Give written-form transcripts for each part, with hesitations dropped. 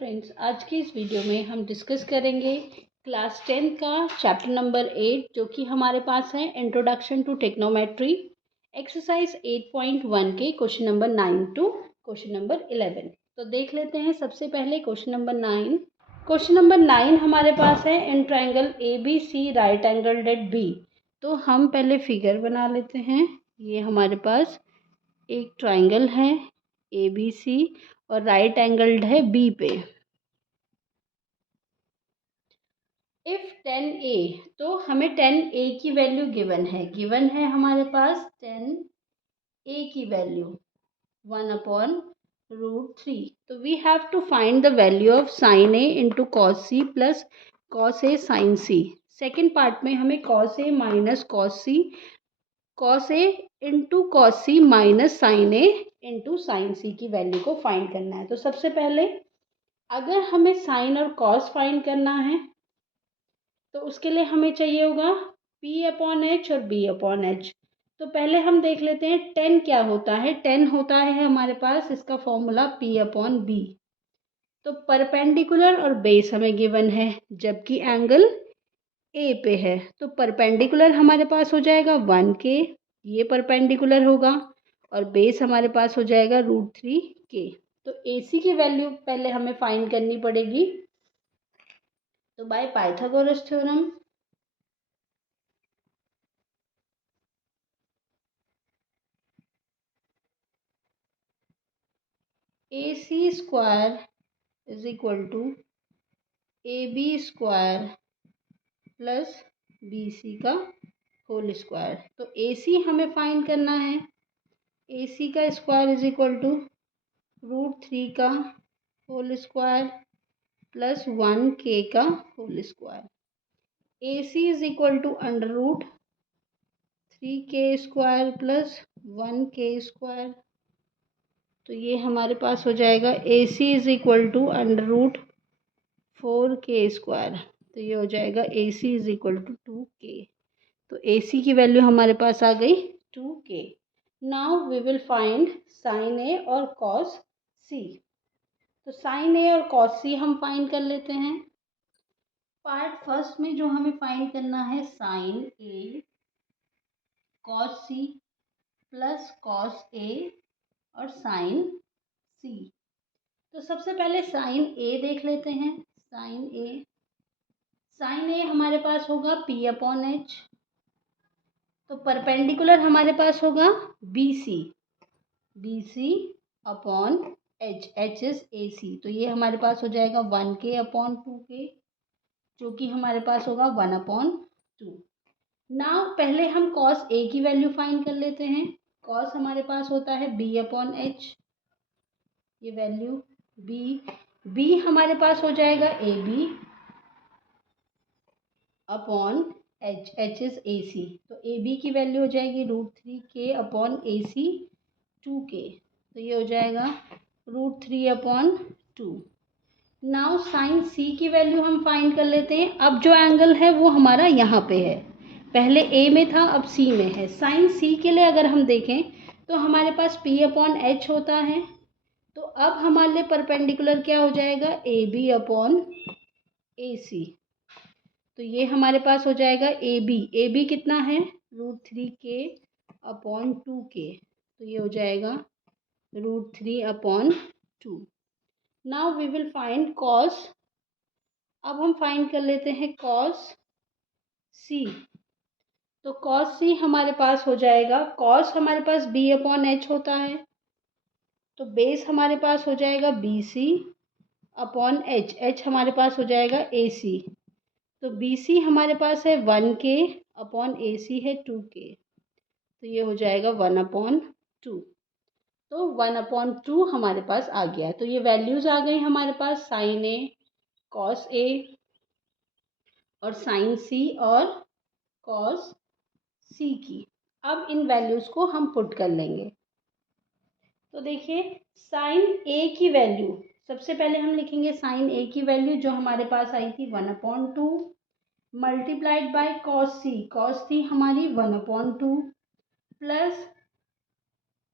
Friends, आज की इस वीडियो में हम डिस्कस करेंगे क्लास 10 का चैप्टर नंबर 8 जो कि हमारे पास है इंट्रोडक्शन टू टेक्नोमेट्री एक्सरसाइज 8.1 के question number 9 to question number 11। तो देख लेते हैं सबसे पहले क्वेश्चन नंबर 9। क्वेश्चन नंबर 9 हमारे पास है in triangle A B C right angled at B. तो हम पहले फिगर बना लेते हैं। ये हमारे पास एक ट्राइंगल है ए बी सी और राइट एंगल्ड है बी पे। इफ 10a, तो हमें 10a की वैल्यू गिवन है हमारे पास 10a की वैल्यू 1/√3। तो we have to find the value of sine A into cos C plus cos A sine C. Second part में हमें cos A minus cos A into cos C minus sine A into sine C की value को find करना है। तो सबसे पहले अगर हमें साइन और कॉस फाइंड करना है तो उसके लिए हमें चाहिए होगा P/H और B/H। तो पहले हम देख लेते हैं 10 क्या होता है। 10 होता है हमारे पास इसका फॉर्मूला P/B। तो परपेंडिकुलर और बेस हमें गिवन है जबकि एंगल ए पे है। तो परपेंडिकुलर हमारे पास हो जाएगा 1K, ये परपेंडिकुलर होगा, और बेस हमारे पास हो जाएगा √3K। तो AC की वैल्यू पहले हमें फाइंड करनी पड़ेगी। तो by Pythagoras theorem AC square is equal to AB square plus BC का होल स्क्वायर। तो AC हमें फाइंड करना है। AC का स्क्वायर इज इक्वल टू √3 का होल स्क्वायर प्लस 1K का whole square. AC is equal to √3K square plus 1K square. तो ये हमारे पास हो जाएगा AC is equal to √4K square. तो ये हो जाएगा AC is equal to 2K। तो AC की वैल्यू हमारे पास आ गई 2K। Now we will find sine A और कॉस सी। तो साइन ए और कॉस सी हम फाइंड कर लेते हैं। पार्ट फर्स्ट में जो हमें फाइंड करना है साइन ए कॉस सी प्लस कॉस ए और साइन सी। तो सबसे पहले साइन ए देख लेते हैं। साइन ए हमारे पास होगा P/H। तो परपेंडिकुलर हमारे पास होगा BC/H, H इज AC। तो ये हमारे पास हो जाएगा 1K/2K जो कि हमारे पास होगा 1/2। नाउ पहले हम कॉस ए की वैल्यू फाइंड कर लेते हैं। कॉस हमारे पास होता है B/H, ये वैल्यू B हमारे पास हो जाएगा AB/H, H इज AC। तो AB की वैल्यू हो जाएगी √3K/AC 2K। तो ये हो जाएगा √3/2। नाउ साइन सी की वैल्यू हम फाइंड कर लेते हैं। अब जो एंगल है वो हमारा यहाँ पे है, पहले ए में था अब सी में है। साइन सी के लिए अगर हम देखें तो हमारे पास P/H होता है। तो अब हमारे लिए परपेंडिकुलर क्या हो जाएगा AB/AC। तो ये हमारे पास हो जाएगा AB कितना है √3K/2K। तो ये हो जाएगा √3/2। Now we will find cos. अब हम फाइंड कर लेते हैं कॉस सी। तो कॉस सी हमारे पास हो जाएगा, कॉस हमारे पास B/H होता है तो बेस हमारे पास हो जाएगा BC/H, H हमारे पास हो जाएगा AC। तो BC हमारे पास है 1K/AC है 2K। तो ये हो जाएगा 1/2। तो 1/2 हमारे पास आ गया। तो ये वैल्यूज़ आ गई हमारे पास साइन ए कॉस ए और साइन सी और कॉस सी की। अब इन वैल्यूज़ को हम पुट कर लेंगे। तो देखिए साइन ए की वैल्यू सबसे पहले हम लिखेंगे। साइन ए की वैल्यू जो हमारे पास आई थी 1/2 multiplied by cos C. Cos थी हमारी 1/2 प्लस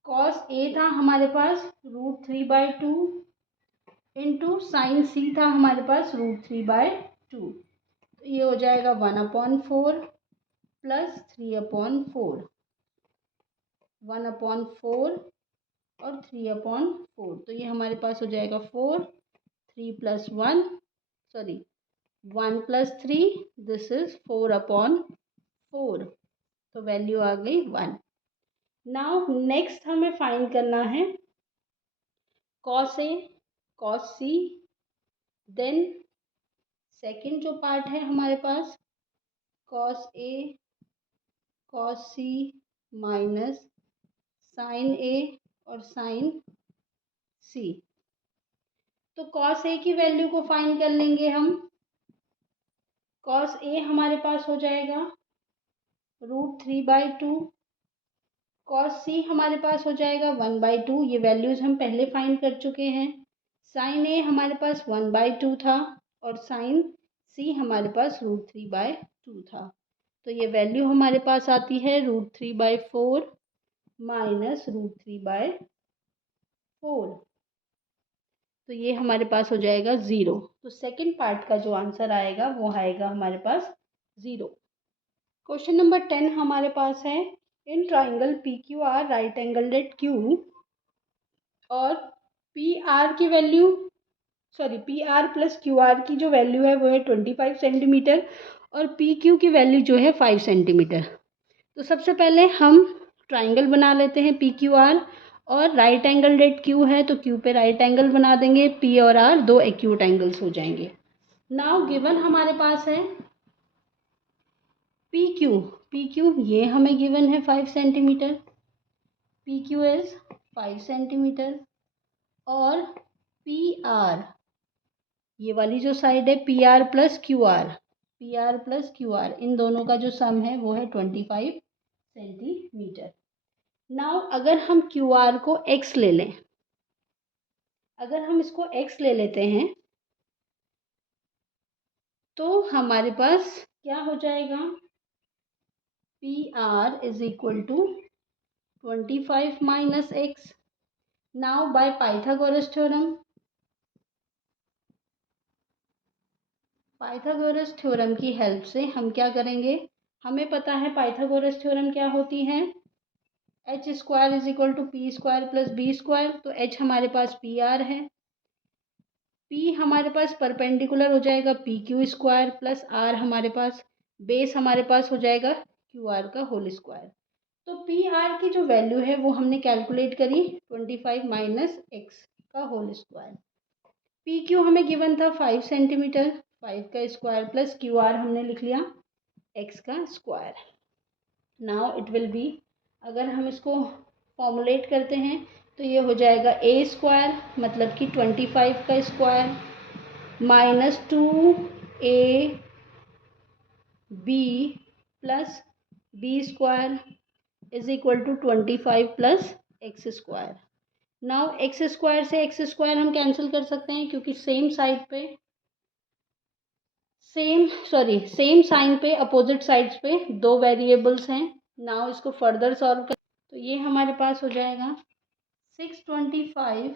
कॉस ए था हमारे पास √3/2 इंटू साइन सी था हमारे पास √3/2, तो ये हो जाएगा 1/4 प्लस 3/4, 1/4 और 3/4, तो ये हमारे पास हो जाएगा 4, 3 + 1 सॉरी 1 + 3, दिस इज 4/4, तो वैल्यू आ गई 1। नाउ नेक्स्ट हमें फाइंड करना है cos A, cos C, then second जो पार्ट है हमारे पास cos A, cos C minus sin A और sin C। तो cos A की वैल्यू को फाइंड कर लेंगे हम। cos A हमारे पास हो जाएगा √3/2, cos C हमारे पास हो जाएगा 1/2, ये वैल्यूज हम पहले फाइंड कर चुके हैं। sin A हमारे पास 1/2 था और sin C हमारे पास √3/2 था, तो ये वैल्यू हमारे पास आती है √3/4 माइनस √3/4, तो ये हमारे पास हो जाएगा 0। तो सेकंड पार्ट का जो आंसर आएगा वो आएगा हमारे पास 0। क्वेश्चन नंबर 10 हमारे पास है in triangle PQR right angle at Q और PR की वैल्यू PR प्लस QR की जो वैल्यू है वो है 25 सेंटीमीटर और PQ की वैल्यू जो है 5 सेंटीमीटर। तो सबसे पहले हम ट्राइंगल बना लेते हैं PQR और राइट एंगल एट Q है, तो Q पे राइट एंगल बना देंगे, P और R दो एक्यूट एंगल्स हो जाएंगे। नाउ गिवन हमारे पास है PQ ये हमें गिवन है 5 सेंटीमीटर, PQ इज 5 सेंटीमीटर और PR ये वाली जो साइड है PR प्लस QR इन दोनों का जो सम है वो है 25 सेंटीमीटर। नाउ अगर हम QR को x ले लें, अगर हम इसको x ले लेते हैं तो हमारे पास क्या हो जाएगा, PR is equal to 25 minus x। Now by Pythagoras theorem की हेल्प से हम क्या करेंगे, हमें पता है पाइथागोरस थ्योरम क्या होती है, h² is equal to p² plus b², तो h हमारे पास PR है, p हमारे पास परपेंडिकुलर हो जाएगा PQ² प्लस r हमारे पास बेस हमारे पास हो जाएगा QR का होल स्क्वायर। तो PR की जो वैल्यू है वो हमने कैलकुलेट करी 25 माइनस x का होल स्क्वायर। PQ हमें गिवन था 5 सेंटीमीटर, 5 का स्क्वायर प्लस QR हमने लिख लिया x का square. Now it will be, अगर हम इसको फॉर्मुलेट करते हैं तो ये हो जाएगा A² मतलब कि 25 का स्क्वायर माइनस 2AB प्लस B² is equal to 25 plus x²। Now x² से x² हम कैंसिल कर सकते हैं क्योंकि सेम साइड पे सेम साइन पे अपोजिट साइड्स पे दो वेरिएबल्स हैं। नाउ इसको फर्दर सॉल्व कर, तो ये हमारे पास हो जाएगा 625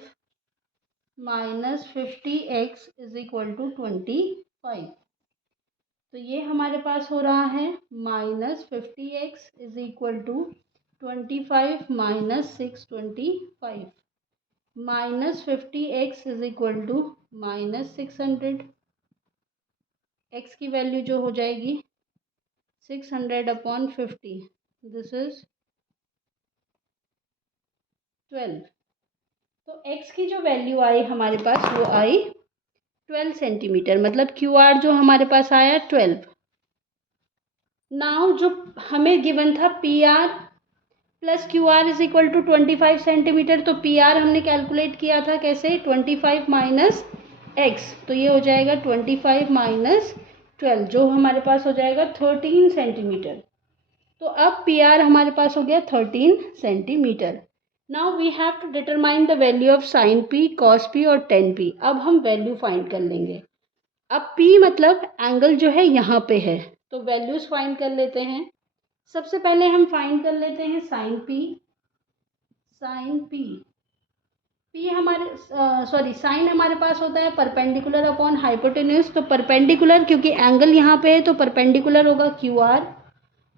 minus 50x is equal to 25, तो ये हमारे पास हो रहा है minus 50x is equal to 25 minus 625, minus 50x is equal to minus 600, x की वैल्यू जो हो जाएगी 600/50, दिस इज 12। तो x की जो वैल्यू आई हमारे पास वो आई 12 सेंटीमीटर, मतलब QR जो हमारे पास आया 12। नाउ जो हमें गिवन था PR plus QR is equal to 25 centimetre, तो PR हमने कैलकुलेट किया था कैसे, 25 माइनस x, तो ये हो जाएगा 25 माइनस 12 जो हमारे पास हो जाएगा 13 सेंटीमीटर। तो अब PR हमारे पास हो गया 13 centimetre. Now we have to determine the value of sine P, cos P और टेन P। अब हम वैल्यू फाइंड कर लेंगे। अब P मतलब एंगल जो है यहाँ पे है, तो वैल्यूज फाइंड कर लेते हैं। सबसे पहले हम फाइंड कर लेते हैं साइन P। पी हमारे सॉरी साइन हमारे पास होता है परपेंडिकुलर अपॉन हाइपोटेन्यूज। तो परपेंडिकुलर क्योंकि एंगल यहाँ पे है तो परपेंडिकुलर होगा क्यू आर,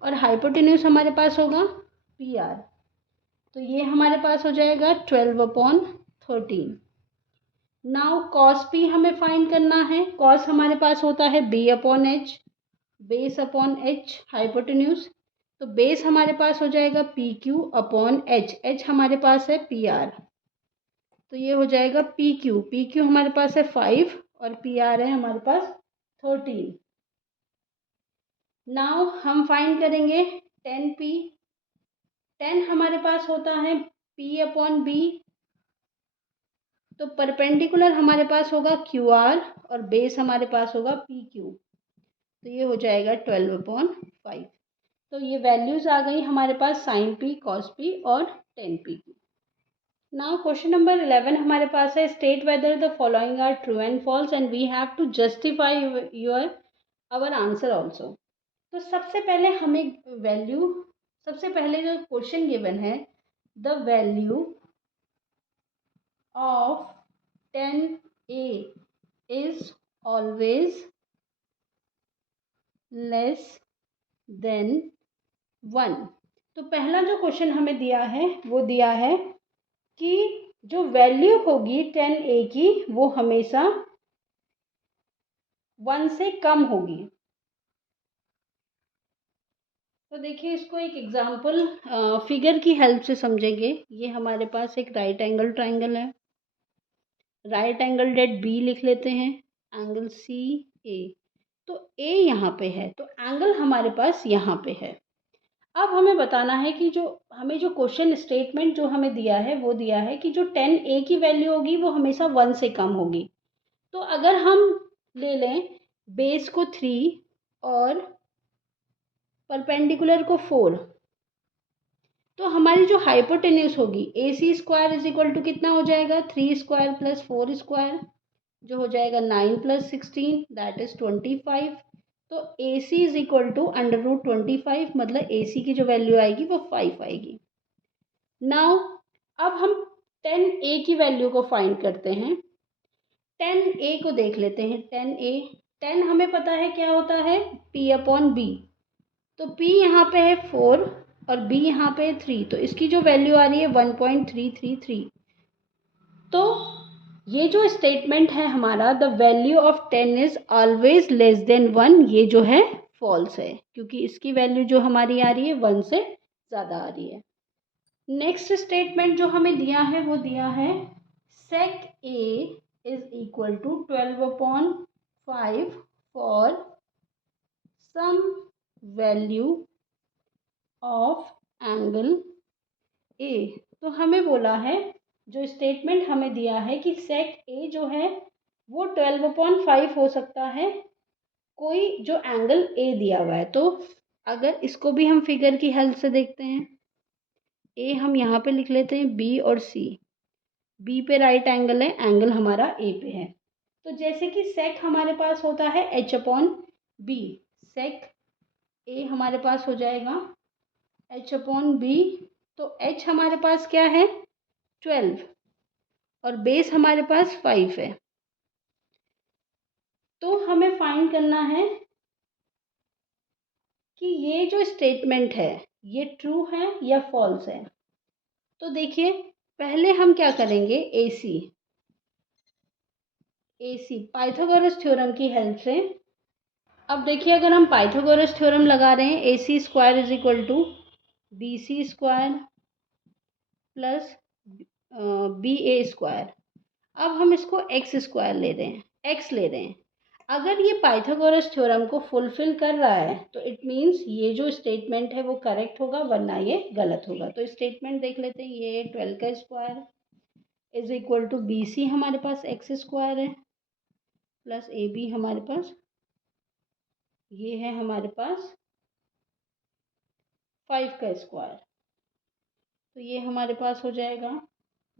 और हाइपोटेन्यूज हमारे पास होगा पी आर। तो ये हमारे पास हो जाएगा 12/13। नाउ कॉस पी हमें फाइंड करना है। कॉस हमारे पास होता है B upon H, base upon H hypotenuse. तो बेस हमारे पास हो जाएगा P Q upon H, H हमारे पास है पी आर। तो ये हो जाएगा पी क्यू हमारे पास है 5 और पी आर है हमारे पास 13। नाउ हम फाइंड करेंगे 10p। 10 हमारे पास होता है p अपॉन बी। तो परपेंडिकुलर हमारे पास होगा क्यू आर और बेस हमारे पास होगा पी क्यू। तो ये हो जाएगा 12/5। तो ये वैल्यूज आ गई हमारे पास साइन पी, कॉस पी और 10p की। नाउ क्वेश्चन नंबर 11 हमारे पास है state whether the following are true and false and we have to justify your our answer also. तो सबसे पहले हमें वैल्यू, सबसे पहले जो क्वेश्चन गिवन है, the value of 10a is always less than 1। तो पहला जो क्वेश्चन हमें दिया है वो दिया है कि जो वैल्यू होगी 10a की वो हमेशा 1 से कम होगी। तो देखिए इसको एक एग्जांपल फिगर की हेल्प से समझेंगे। ये हमारे पास एक राइट एंगल ट्राइंगल है। राइट एंगल डेट बी लिख लेते हैं, एंगल सी ए। तो ए यहाँ पे है तो एंगल हमारे पास यहाँ पे है। अब हमें बताना है कि जो हमें जो क्वेश्चन स्टेटमेंट जो हमें दिया है वो दिया है कि जो 10a की वैल्यू होगी वो हमेशा 1 से कम होगी। तो अगर हम ले लें बेस को 3 और परपेंडिकुलर को 4, तो हमारी जो हाइपोटेन्यूज होगी ए C square is equal to कितना हो जाएगा 3 स्क्वायर प्लस 4 स्क्वायर, जो हो जाएगा 9 प्लस 16 दैट इज 25। तो ए सी इज इक्वल टू √25, मतलब ए सी की जो वैल्यू आएगी वो 5 आएगी। नाउ अब हम 10a की वैल्यू को फाइंड करते हैं। 10a को देख लेते हैं। 10a, 10 हमें पता है क्या होता है p अपॉन बी। तो p यहाँ पे है 4 और b यहाँ पे है 3, तो इसकी जो वैल्यू आ रही है 1.333। तो ये जो स्टेटमेंट है हमारा the value of 10 is always less than 1, ये जो है फॉल्स है क्योंकि इसकी वैल्यू जो हमारी आ रही है 1 से ज़्यादा आ रही है। नेक्स्ट स्टेटमेंट जो हमें दिया है वो दिया है sec a is equal to 12/5 for some value of angle A. तो हमें बोला है, जो स्टेटमेंट हमें दिया है कि सेक ए जो है वो 12/5 हो सकता है कोई जो एंगल ए दिया हुआ है। तो अगर इसको भी हम फिगर की हेल्प से देखते हैं, ए हम यहाँ पे लिख लेते हैं बी और सी। बी पे राइट एंगल है, एंगल हमारा ए पे है। तो जैसे कि सेक हमारे पास होता है एच अपॉन बी, सेक ए हमारे पास हो जाएगा एच अपॉन बी। तो एच हमारे पास क्या है 12 और बेस हमारे पास 5 है। तो हमें फाइंड करना है कि ये जो स्टेटमेंट है ये ट्रू है या फॉल्स है। तो देखिए पहले हम क्या करेंगे, एसी पाइथागोरस थ्योरम की हेल्प से। अब देखिए अगर हम पाइथागोरस थ्योरम लगा रहे हैं A C square is equal to B C square plus B A square. अब हम इसको एक्स स्क्वायर ले रहे हैं, एक्स ले रहे हैं। अगर ये पाइथागोरस थ्योरम को फुलफिल कर रहा है तो इट मीन्स ये जो स्टेटमेंट है वो करेक्ट होगा, वरना ये गलत होगा। तो स्टेटमेंट देख लेते हैं, ये 12 का square is equal to B C हमारे पास एक्स स्क्वायर है प्लस ए बी हमारे पास ये है हमारे पास 5 का स्क्वायर। तो ये हमारे पास हो जाएगा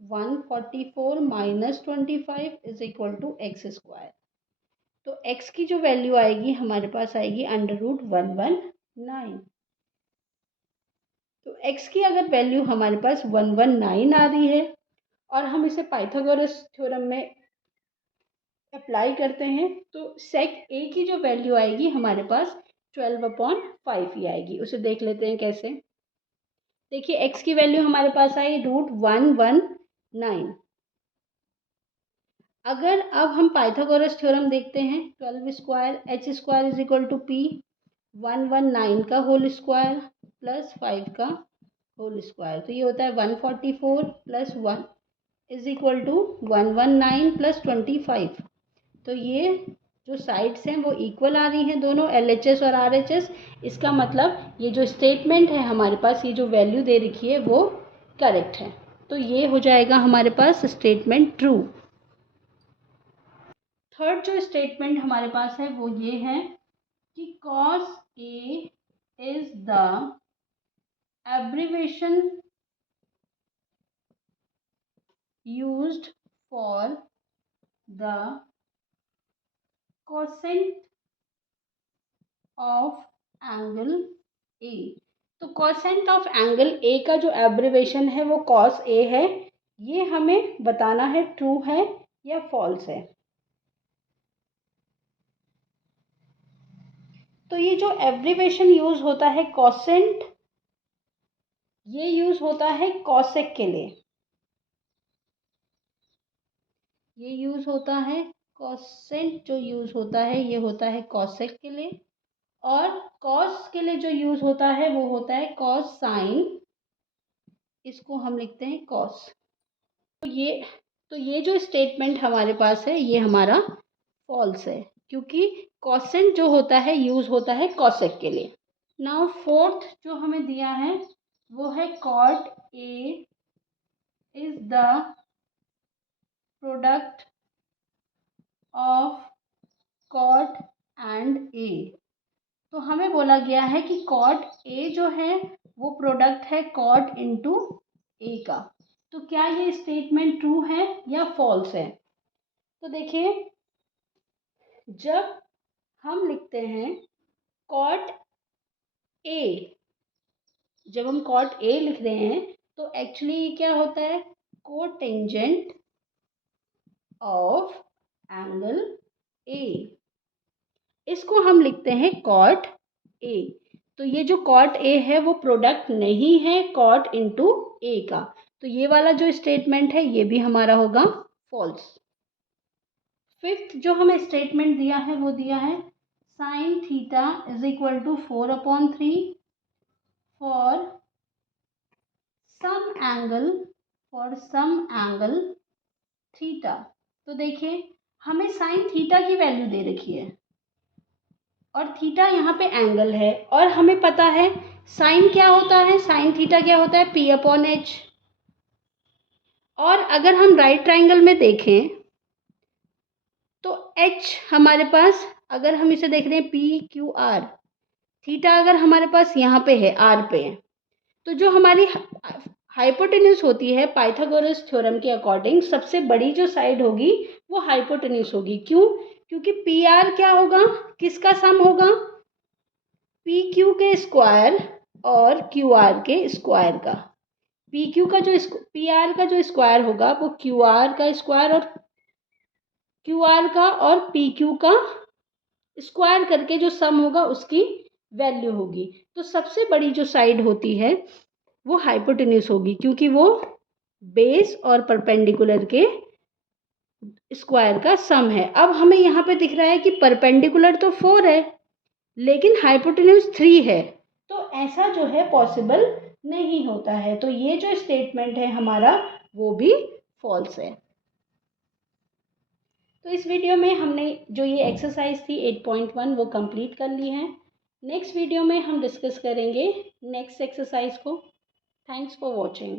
144 minus 25 is equal to X square. तो x की जो वैल्यू आएगी हमारे पास आएगी √119। तो x की अगर वैल्यू हमारे पास 119 आ रही है और हम इसे पाइथागोरस थ्योरम में अप्लाई करते हैं तो सेक ए की जो वैल्यू आएगी हमारे पास 12/5 ही आएगी। उसे देख लेते हैं कैसे। देखिए x की वैल्यू हमारे पास आई √119। अगर अब हम पाइथागोरस थ्योरम देखते हैं, 12 square h square is equal to p, 119 का होल स्क्वायर प्लस 5 का होल स्क्वायर, तो ये होता है 144 plus 1 is equal to 119 plus 25। तो ये जो साइड्स हैं वो इक्वल आ रही हैं दोनों, LHS और RHS। इसका मतलब ये जो स्टेटमेंट है हमारे पास, ये जो वैल्यू दे रखी है वो करेक्ट है। तो ये हो जाएगा हमारे पास स्टेटमेंट ट्रू। थर्ड जो स्टेटमेंट हमारे पास है वो ये है कि cos A is the abbreviation used for the quotient of angle A. तो कोसेंट ऑफ एंगल ए का जो एब्रीवेशन है वो cos A है। ये हमें बताना है ट्रू है या फॉल्स है। तो ये जो एब्रीवेशन यूज होता है कोसेंट, ये यूज होता है कॉसेक के लिए। ये यूज होता है कोसेंट, जो यूज होता है ये होता है कॉसेक के लिए। और कॉस के लिए जो यूज होता है वो होता है कॉस साइन, इसको हम लिखते हैं कॉस। तो ये जो स्टेटमेंट हमारे पास है ये हमारा फॉल्स है, क्योंकि कॉसेंट जो होता है यूज होता है कॉसेक के लिए। नाउ फोर्थ जो हमें दिया है वो है cot A is the product of cot and A. तो हमें बोला गया है कि कॉट ए जो है वो प्रोडक्ट है कॉट इंटू ए का। तो क्या ये स्टेटमेंट ट्रू है या फॉल्स है? तो देखिए, जब हम लिखते हैं कॉट ए, जब हम कॉट ए लिख रहे हैं तो एक्चुअली ये क्या होता है, कोटेंजेंट ऑफ एंगल ए। इसको हम लिखते हैं कॉट ए। तो ये जो कॉट ए है वो प्रोडक्ट नहीं है कॉट इंटू ए का। तो ये वाला जो स्टेटमेंट है ये भी हमारा होगा फॉल्स। फिफ्थ जो हमें स्टेटमेंट दिया है वो दिया है sine theta is equal to 4/3 for some angle theta. तो देखिए, हमें साइन थीटा की वैल्यू दे रखी है और थीटा यहाँ पे एंगल है, और हमें पता है साइन क्या होता है, साइन थीटा क्या होता है, P/H। और अगर हम राइट ट्राइंगल में देखें तो H हमारे पास, अगर हम इसे देख रहे हैं PQR, थीटा अगर हमारे पास यहाँ पे है, R पे है, तो जो हमारी हाइपोटेन्यूज होती है पाइथागोरस थ्योरम के अकॉर्डिंग सबसे बड़ी जो साइड होगी वो हाइपोटेन्यूज होगी। क्यों? क्योंकि PR क्या होगा, किसका सम होगा, PQ के स्क्वायर और QR के स्क्वायर का। PQ का जो PR का जो स्क्वायर होगा वो QR का स्क्वायर और QR का और PQ का स्क्वायर करके जो सम होगा उसकी वैल्यू होगी। तो सबसे बड़ी जो साइड होती है वो हाइपोटेन्यूज होगी, क्योंकि वो बेस और परपेंडिकुलर के स्क्वायर का सम है। अब हमें यहाँ पे दिख रहा है कि परपेंडिकुलर तो 4 है लेकिन हाइपोटेन्यूज 3 है, तो ऐसा जो है पॉसिबल नहीं होता है। तो ये जो स्टेटमेंट है हमारा वो भी फॉल्स है। तो इस वीडियो में हमने जो ये एक्सरसाइज थी 8.1 वो कंप्लीट कर ली है। नेक्स्ट वीडियो में हम डिस्कस करेंगे नेक्स्ट एक्सरसाइज को। Thanks for watching.